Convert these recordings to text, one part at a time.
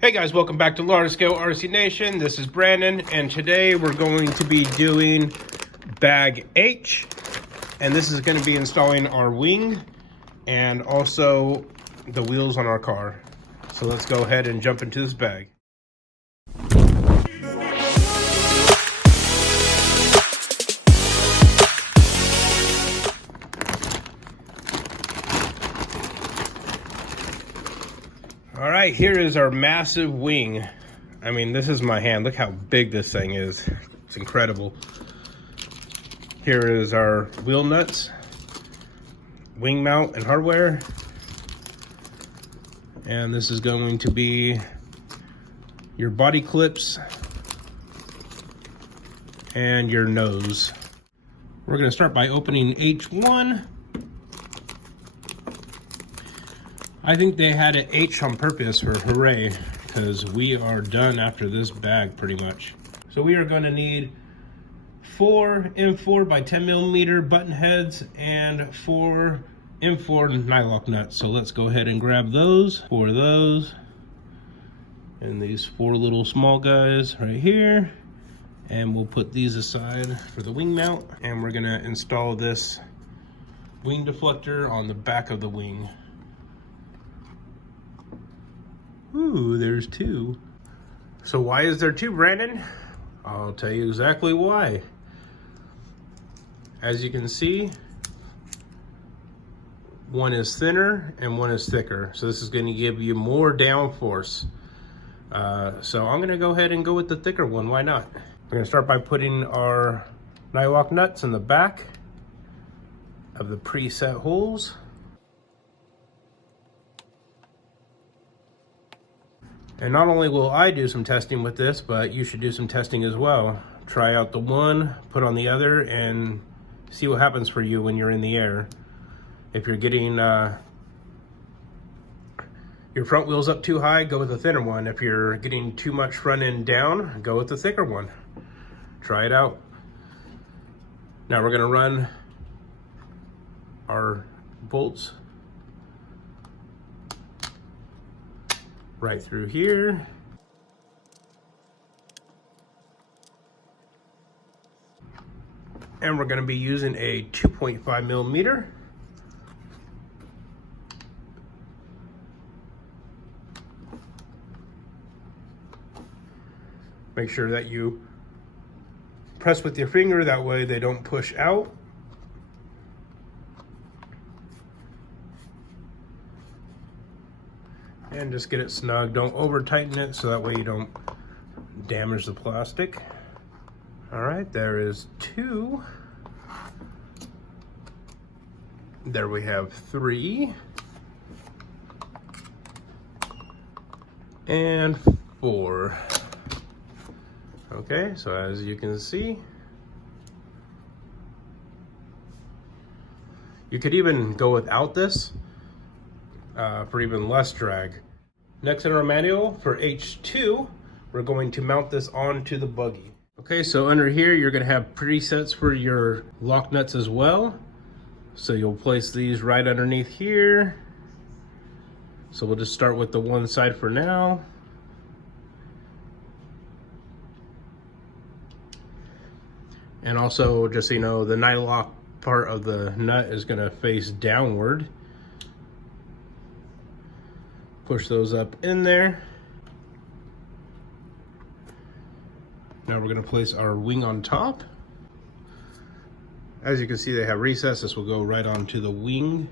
Hey guys, welcome back to Large Scale RC Nation. This is Brandon, and today we're going to be doing bag H, and this is going to be installing our wing and also the wheels on our car. So let's go ahead and jump into this bag. All right, here is our massive wing. I mean, this is my hand. Look how big this thing is. It's incredible. Here is our wheel nuts, wing mount and hardware. And this is going to be your body clips and your nose. We're going to start by opening H1. I think they had an H on purpose for hooray, because we are done after this bag pretty much. So we are going to need 4 M4 by 10 millimeter button heads and 4 M4 nylock nuts. So let's go ahead and grab those, 4 of those, and these 4 little small guys right here. And we'll put these aside for the wing mount. And we're gonna install this wing deflector on the back of the wing. Ooh, there's 2. So why is there 2, Brandon? I'll tell you exactly why. As you can see, one is thinner and one is thicker. So this is going to give you more downforce. So I'm going to go ahead and go with the thicker one. Why not? We're going to start by putting our nylock nuts in the back of the preset holes. And not only will I do some testing with this, but you should do some testing as well. Try out the one, put on the other, and see what happens for you when you're in the air. If you're getting your front wheels up too high, go with the thinner one. If you're getting too much front end down, go with the thicker one. Try it out. Now we're gonna run our bolts right through here. And we're going to be using a 2.5 millimeter. Make sure that you press with your finger, that way they don't push out. And just get it snug. Don't over tighten it, so that way you don't damage the plastic. All right, there is 2. There we have 3. And 4. Okay, so as you can see, you could even go without this for even less drag. Next in our manual for H2, we're going to mount this onto the buggy. Okay, so under here, you're gonna have presets for your lock nuts as well. So you'll place these right underneath here. So we'll just start with the one side for now. And also, just so you know, the nylock part of the nut is gonna face downward. Push those up in there. Now we're going to place our wing on top. As you can see, they have recess. This will go right onto the wing.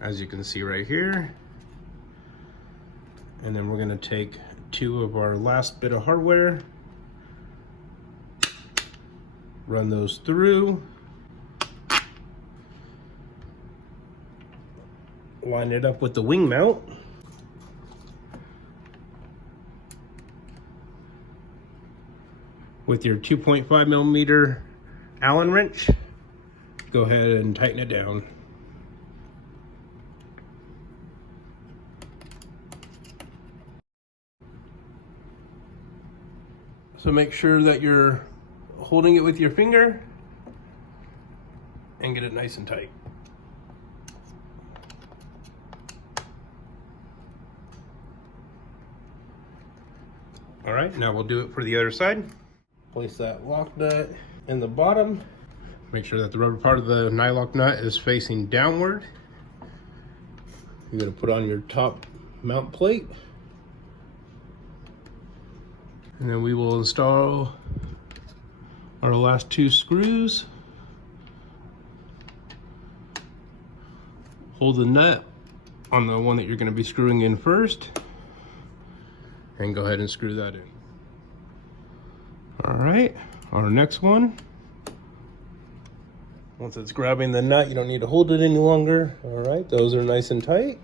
As you can see right here. And then we're going to take 2 of our last bit of hardware, run those through, line it up with the wing mount. With your 2.5 millimeter Allen wrench, go ahead and tighten it down. So make sure that you're holding it with your finger and get it nice and tight. All right, now we'll do it for the other side. Place that lock nut in the bottom. Make sure that the rubber part of the nylock nut is facing downward. You're gonna put on your top mount plate. And then we will install our last 2 screws. Hold the nut on the one that you're gonna be screwing in first. And go ahead and screw that in. All right, our next one. Once it's grabbing the nut, you don't need to hold it any longer. All right, those are nice and tight.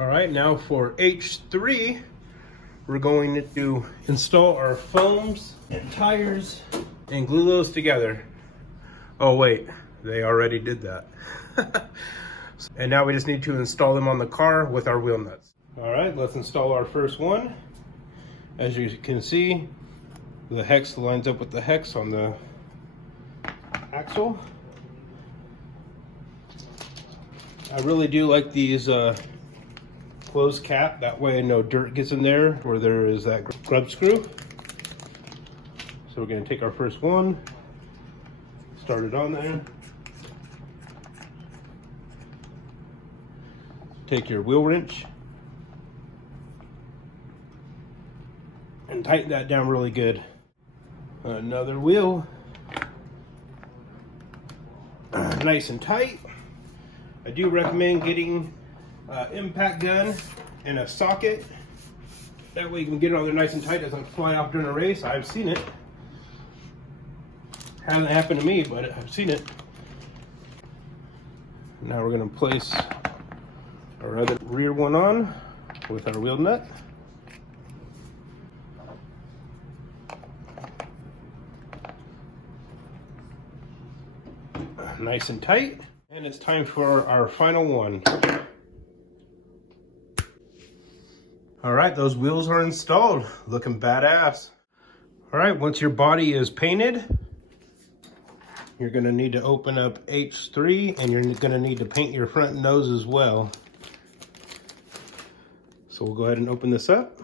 All right, now for H3, we're going to install our foams and tires and glue those together. Oh wait, they already did that. And now we just need to install them on the car with our wheel nuts. All right, let's install our first one. As you can see, the hex lines up with the hex on the axle. I really do like these closed cap, that way no dirt gets in there where there is that grub screw. So we're going to take our first one, start it on there. Take your wheel wrench and tighten that down really good. Another wheel, nice and tight. I do recommend getting impact gun and a socket. That way you can get it on there nice and tight, doesn't fly off during a race. I've seen it. Hasn't happened to me, but I've seen it. Now we're going to place our other rear one on with our wheel nut. Nice and tight. And it's time for our final one. All right, those wheels are installed, looking badass. All right, once your body is painted, you're gonna need to open up H3 and you're gonna need to paint your front nose as well. So we'll go ahead and open this up.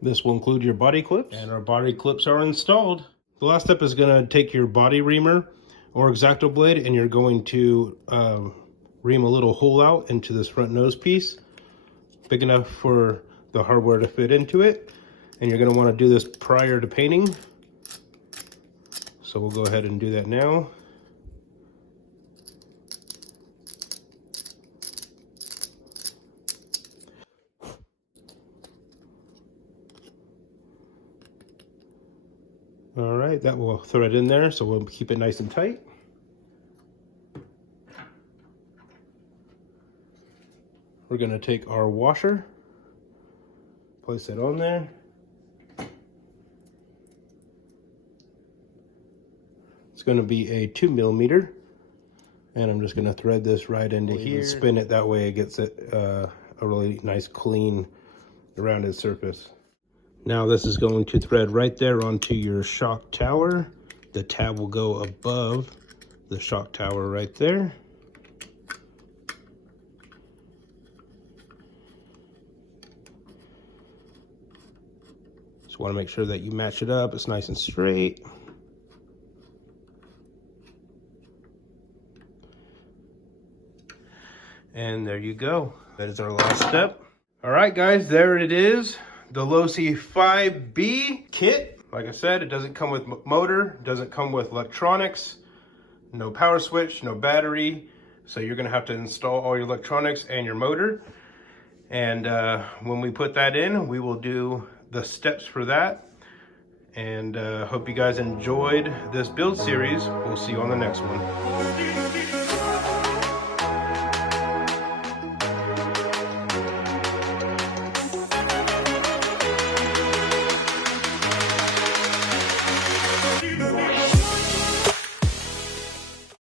This will include your body clips, and our body clips are installed. The last step is gonna take your body reamer or X-Acto blade and you're going to ream a little hole out into this front nose piece, big enough for the hardware to fit into it. And you're gonna wanna do this prior to painting. So we'll go ahead and do that now. All right, that will thread in there, so we'll keep it nice and tight. We're gonna take our washer, place it on there. It's gonna be a 2mm, and I'm just gonna thread this right into here. Spin it, that way it gets it a really nice, clean, rounded surface. Now this is going to thread right there onto your shock tower. The tab will go above the shock tower right there. Just want to make sure that you match it up. It's nice and straight. And there you go. That is our last step. All right, guys, there it is. The Losi 5B kit. Like I said, it doesn't come with motor, doesn't come with electronics, no power switch, no battery. So you're gonna have to install all your electronics and your motor. And when we put that in, we will do the steps for that. And hope you guys enjoyed this build series. We'll see you on the next one.